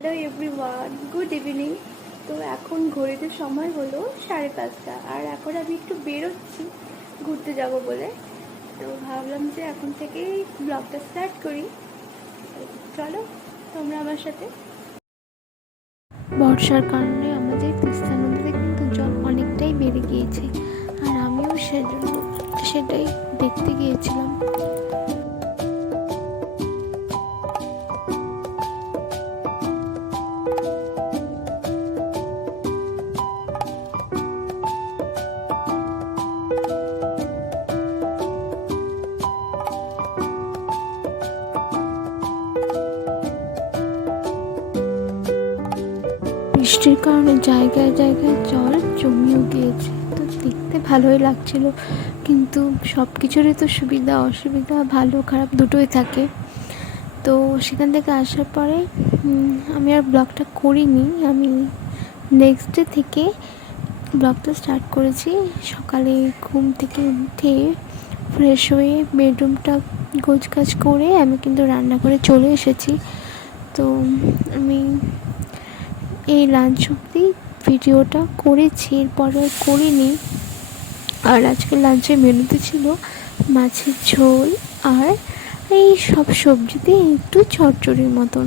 Hello everyone, good evening. তো এখন ঘড়িতে সময় হলো 5:30, আর এখন আমি একটু বেরোচ্ছি ঘুরতে যাব বলে। তো ভাবলাম যে এখন থেকেই ব্লগটা স্টার্ট করি। চলো তোমরা আমার সাথে। বর্ষার কারণে আমাদের তিস্তা নদীতে কিন্তু জল অনেকটাই বেড়ে গিয়েছে, আর আমিও সেটাই দেখতে গিয়েছিলাম। বৃষ্টির কারণে জায়গায় জায়গায় জল জমিয়েও গিয়েছে, তো দেখতে ভালোই লাগছিল। কিন্তু সব কিছুরই তো সুবিধা অসুবিধা, ভালো খারাপ দুটোই থাকে। তো সেখান থেকে আসার পরে আমি আর ব্লগটা করিনি। আমি নেক্সট ডে থেকে ব্লগটা স্টার্ট করেছি। সকালে ঘুম থেকে উঠে ফ্রেশ হয়ে বেডরুমটা গোছগাছ করে আমি কিন্তু রান্না করে চলে এসেছি। তো আমি এই লাঞ্চ অবধি ভিডিওটা করেছি, এরপরে আর করিনি। আর আজকে লাঞ্চের মেনুতে ছিল মাছের ঝোল আর এই সব সবজি দিয়ে একটু চচ্চড়ির মতন।